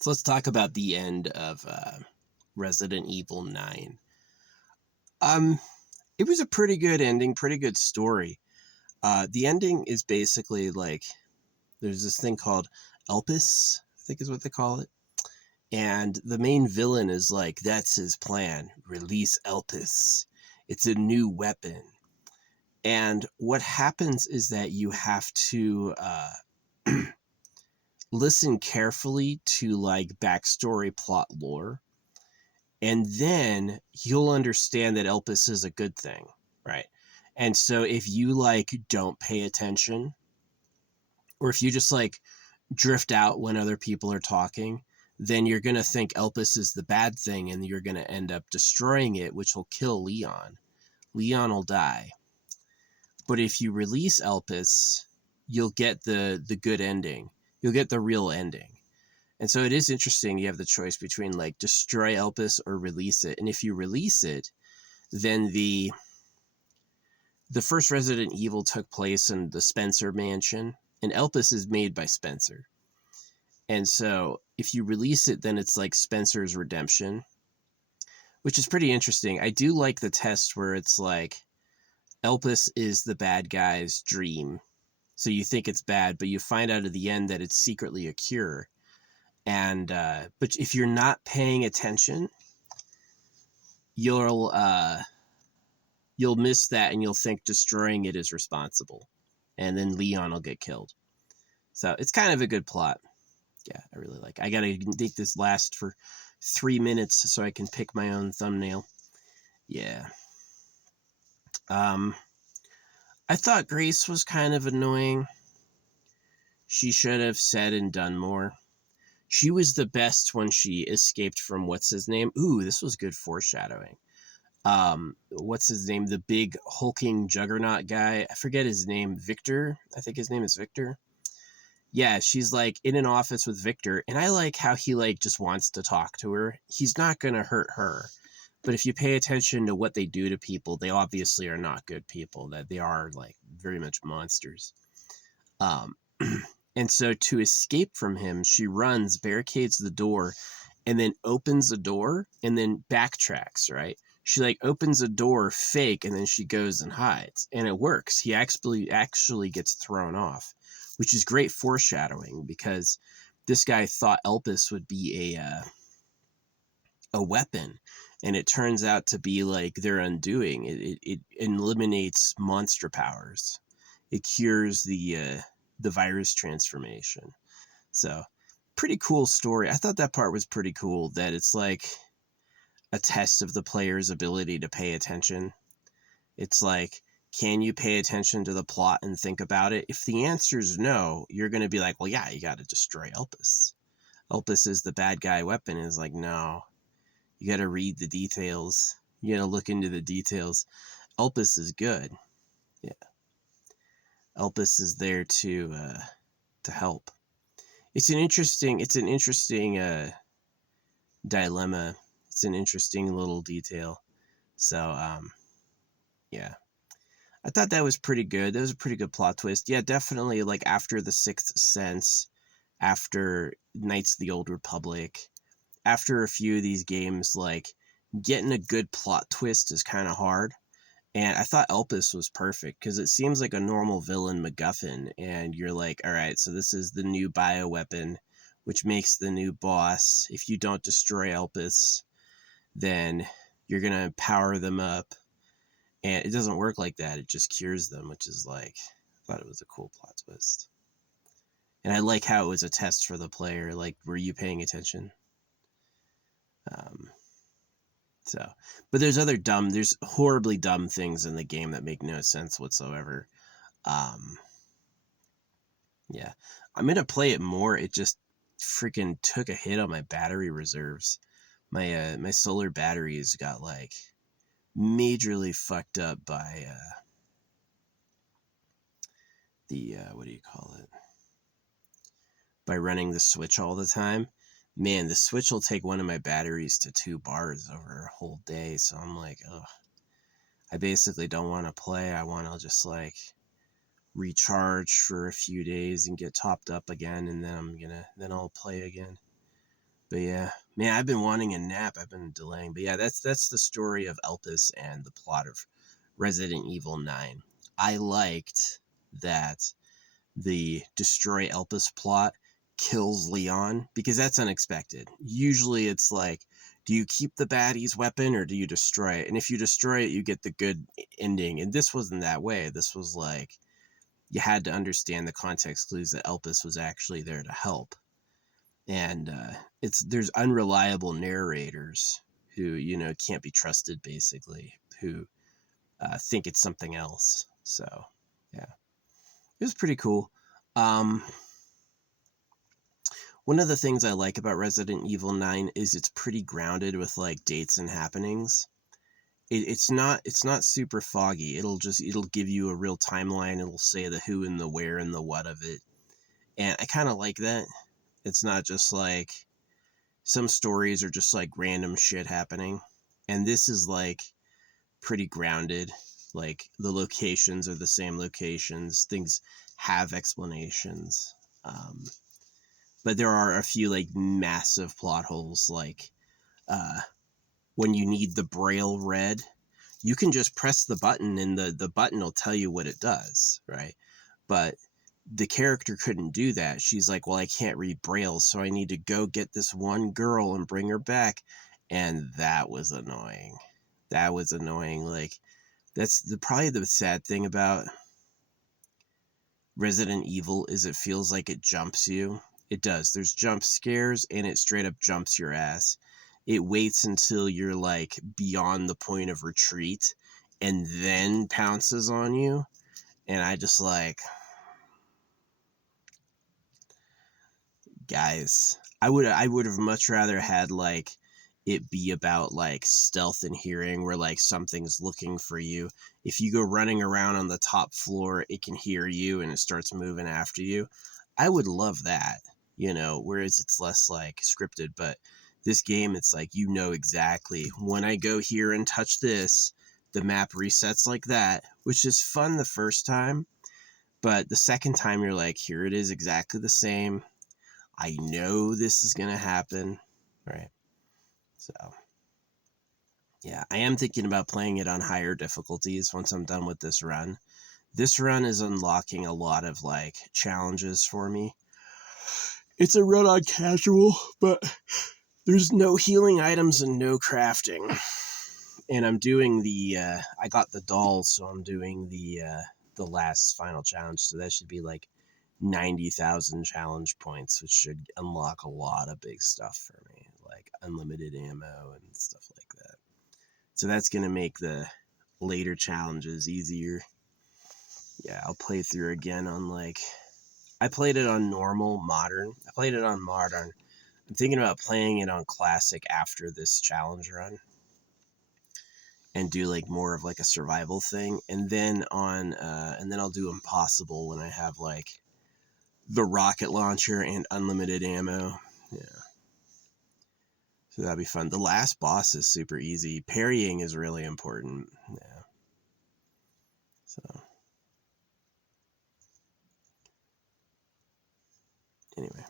So let's talk about the end of Resident Evil 9. Um, it was a pretty good ending, pretty good story. The ending is basically like there's this thing called Elpis, I think is what they call it. And the main villain is like, that's his plan. Release Elpis. It's a new weapon. And what happens is that you have to listen carefully to like backstory plot lore, and then you'll understand that Elpis is a good thing, right? And so if you like don't pay attention, or if you just like drift out when other people are talking, then you're going to think Elpis is the bad thing and you're going to end up destroying it, which will kill Leon. Leon will die. But if you release Elpis, you'll get the good ending. You'll get the real ending. And so it is interesting. You have the choice between like destroy Elpis or release it. And if you release it, then the first Resident Evil took place in the Spencer mansion, and Elpis is made by Spencer. And so if you release it, then it's like Spencer's redemption, which is pretty interesting. I do like the test where it's like Elpis is the bad guy's dream. So you think it's bad, but you find out at the end that it's secretly a cure. And but if you're not paying attention, you'll miss that, and you'll think destroying it is responsible, and then Leon will get killed. So it's kind of a good plot. Yeah, I really like it. I gotta make this last for 3 minutes so I can pick my own thumbnail. Yeah. I thought Grace was kind of annoying. She should have said and done more. She was the best when she escaped from what's his name. Ooh, this was good foreshadowing. What's his name? The big hulking juggernaut guy. I forget his name. Victor. I think his name is Victor. Yeah, she's like in an office with Victor, and I like how he like just wants to talk to her. He's not gonna hurt her, but if you pay attention to what they do to people, they obviously are not good people. That they are like very much monsters. Um, and so to escape from him, she runs, barricades the door, and then opens the door and then backtracks. Right? She like opens a door fake, and then she goes and hides, and it works. He actually gets thrown off, which is great foreshadowing because this guy thought Elpis would be a weapon, and it turns out to be like their undoing. It eliminates monster powers. It cures the virus transformation. So pretty cool story. I thought that part was pretty cool, that it's like a test of the player's ability to pay attention. It's like, can you pay attention to the plot and think about it? If the answer is no, you're going to be like, well, yeah, you got to destroy Elpis. Elpis is the bad guy weapon. And it's like, no, you got to read the details. You got to look into the details. Elpis is good. Yeah. Elpis is there to help. It's an interesting dilemma. It's an interesting little detail. So, yeah. I thought that was pretty good. That was a pretty good plot twist. Yeah, definitely like after The Sixth Sense, after Knights of the Old Republic, after a few of these games, like getting a good plot twist is kind of hard. And I thought Elpis was perfect because it seems like a normal villain MacGuffin. And you're like, all right, so this is the new bioweapon, which makes the new boss. If you don't destroy Elpis, then you're going to power them up. And it doesn't work like that. It just cures them, which is like, I thought it was a cool plot twist. And I like how it was a test for the player. Like, were you paying attention? So, but there's horribly dumb things in the game that make no sense whatsoever. Yeah, I'm going to play it more. It just freaking took a hit on my battery reserves. My solar batteries got like majorly fucked up by the what do you call it? By running the Switch all the time. Man, the Switch will take one of my batteries to 2 bars over a whole day. So I'm like, ugh. I basically don't want to play. I want to just like recharge for a few days and get topped up again, and then then I'll play again. But yeah, man, I've been wanting a nap. I've been delaying. But yeah, that's the story of Elpis and the plot of Resident Evil 9. I liked that the destroy Elpis plot kills Leon because that's unexpected. Usually it's like, do you keep the baddie's weapon or do you destroy it? And if you destroy it, you get the good ending. And this wasn't that way. This was like, you had to understand the context clues that Elpis was actually there to help. And there's unreliable narrators who, you know, can't be trusted, basically, who think it's something else. So yeah, it was pretty cool. um One of the things I like about Resident Evil 9 is it's pretty grounded with like dates and happenings. It's not super foggy. It'll give you a real timeline. It'll say the who and the where and the what of it. And I kind of like that. It's not just like some stories are just like random shit happening. And this is like pretty grounded. Like the locations are the same locations. Things have explanations. But there are a few like massive plot holes, like uh, when you need the braille read, you can just press the button and the button will tell you what it does, right? But the character couldn't do that. She's like, well, I can't read braille, so I need to go get this one girl and bring her back. And that was annoying. That was annoying. Like, that's probably the sad thing about Resident Evil is it feels like it jumps you. It does. There's jump scares and it straight up jumps your ass. It waits until you're like beyond the point of retreat and then pounces on you. And I just like, guys, I would have much rather had like it be about like stealth and hearing where like something's looking for you. If you go running around on the top floor, it can hear you and it starts moving after you. I would love that, you know, whereas it's less like scripted. But this game, it's like, you know, exactly when I go here and touch this, the map resets like that, which is fun the first time. But the second time, you're like, here it is exactly the same. I know this is going to happen, right? So, yeah, I am thinking about playing it on higher difficulties once I'm done with this run. This run is unlocking a lot of like challenges for me. It's a run on casual, but there's no healing items and no crafting. And I'm doing I got the dolls, so I'm doing the last final challenge. So that should be like 90,000 challenge points, which should unlock a lot of big stuff for me, like unlimited ammo and stuff like that. So that's going to make the later challenges easier. Yeah, I'll play through again on like, I played it on normal, modern. I played it on modern. I'm thinking about playing it on classic after this challenge run and do like more of like a survival thing. And then I'll do impossible when I have like the rocket launcher and unlimited ammo. Yeah. So that'd be fun. The last boss is super easy. Parrying is really important. Yeah. So anyway.